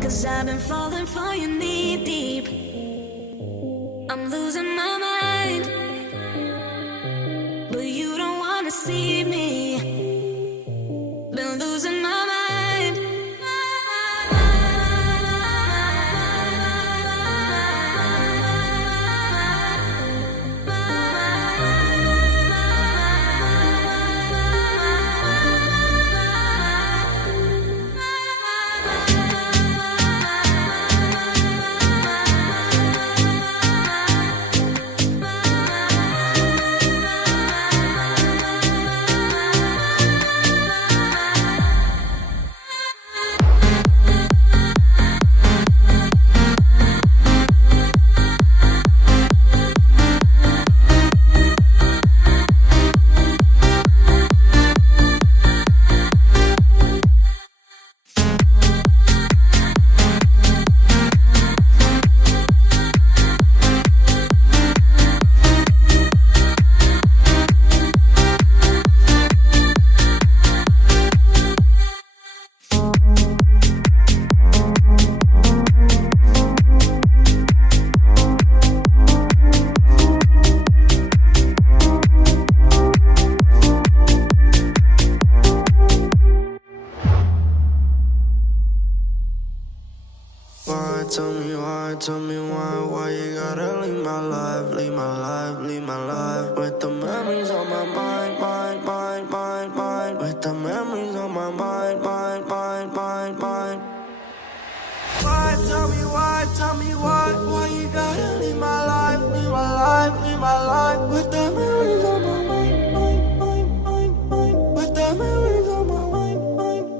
'Cause I've been falling for you knee deep. I'm losing my mind, but you don't wanna see me. Been losing my mind. Tell me why you gotta leave my life, leave my life, leave my life. With the memories on my mind, mind. With the memories on my mind, mind. Why, tell me why you gotta leave my life, leave my life, leave my life. With the memories on my mind, with the memories on my mind, mind.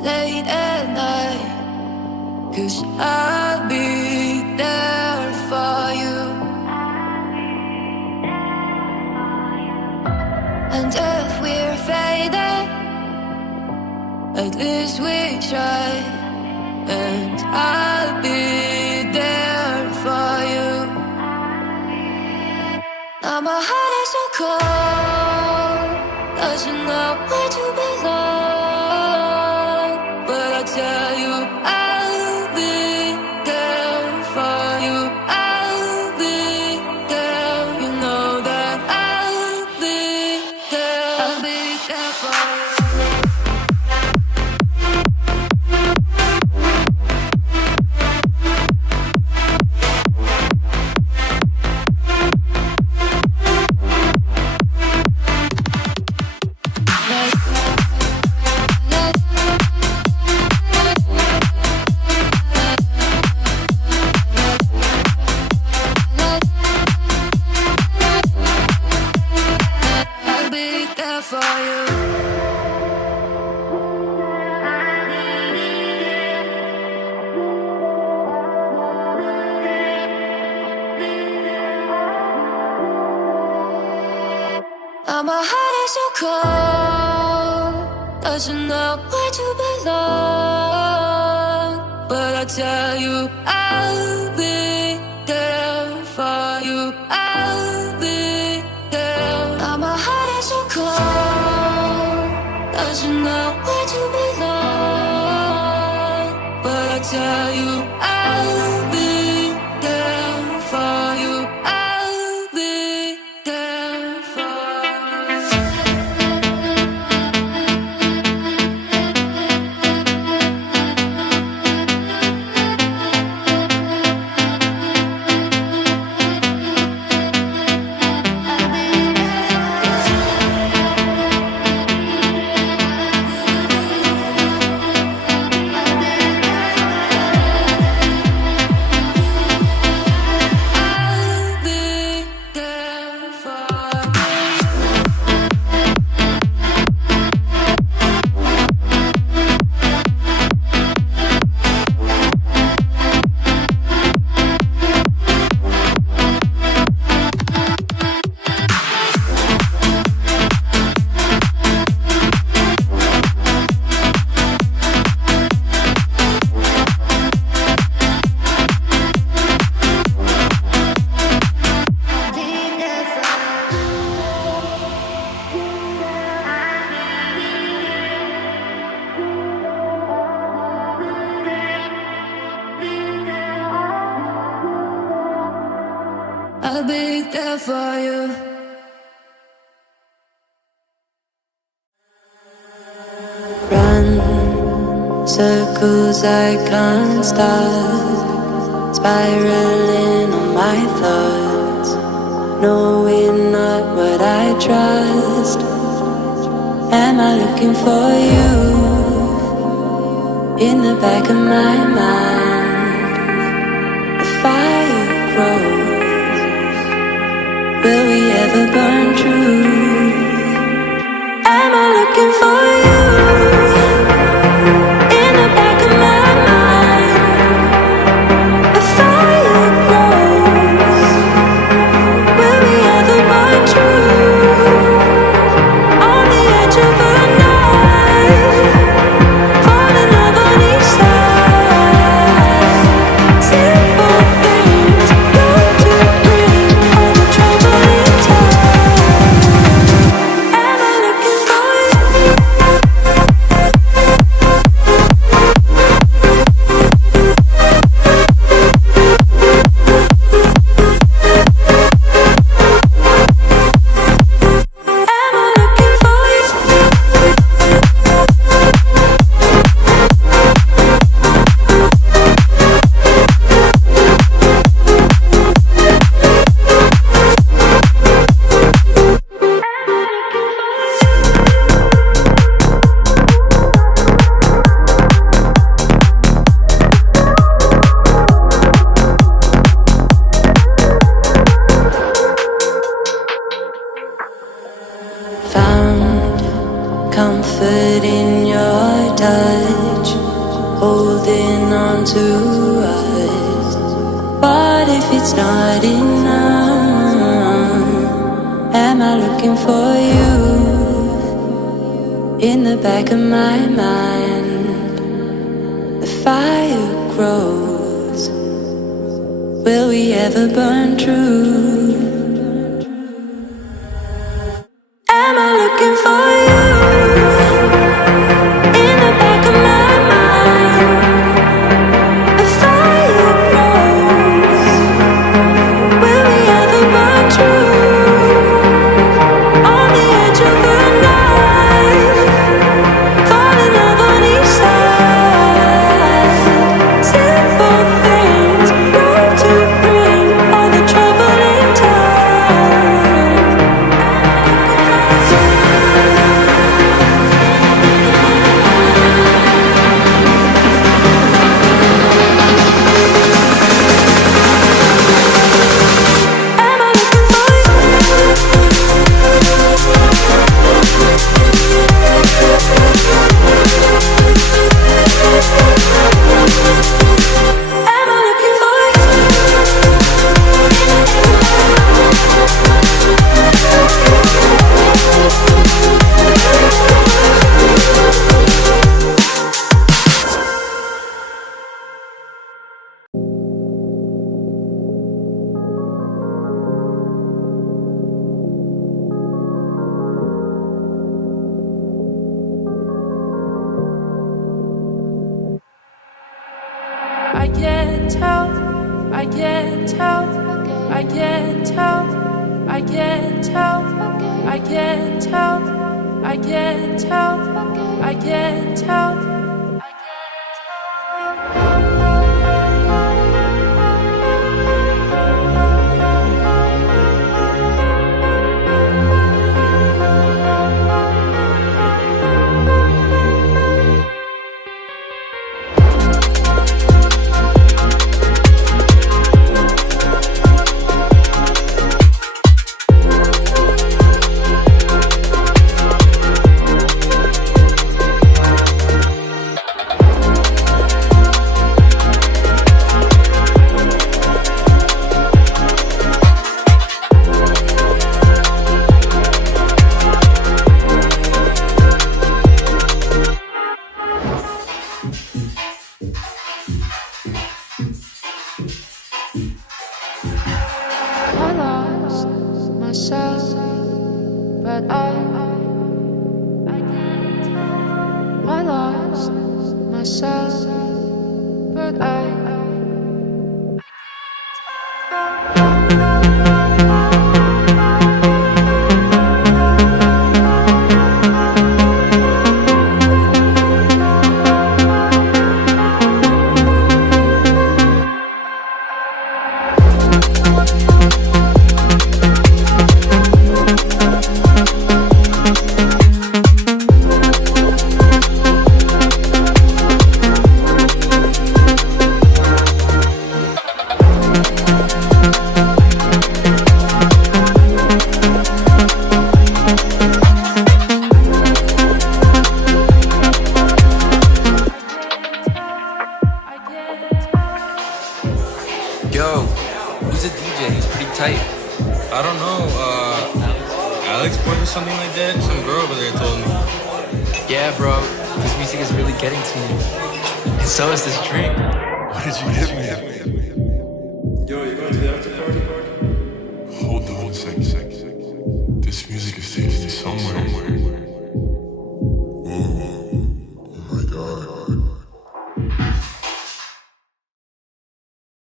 late at night, 'cause I'll be there for you. And if we're faded, at least we try. And I'll be there for you. Now my heart is so cold, doesn't know where to belong. But I tell you, I'll be there for you. I'll be there. You know that I'll be there. I'll be there for you. Now my heart is so cold, doesn't know where to belong. But I tell you, I'll be there for you. I'll be there. Now my heart is so cold, doesn't know where to belong. But I tell you, I'll be there for you. I'll be there for you. I'll be there for you. Run circles I can't stop, spiraling on my thoughts, knowing not what I trust. Am I looking for you in the back of my mind? The fire grows. Will we ever burn true? Am I looking for you in the back of my mind? The fire grows. Will we ever burn true? On the edge of a knife, fall in love on each side. holding on to us. But if it's not enough, am I looking for you in the back of my mind? The fire grows. Will we ever burn true? Am I looking for you in the back of my mind? The fire grows. Will we ever burn true? On the edge of the night, falling love on each side. Simple things go to bring all the trouble in time. Am I looking for you? Am I looking for you? I can't help, I can't help, I can't help, I can't help, I can't help, I can't help, I can't help. I lost myself, but I lost myself, but Yo, who's the DJ? He's pretty tight. I don't know, Alex Boyd or something like that? Some girl over there told me. Yeah, bro, this music is really getting to me. And so is this drink. What did you give me?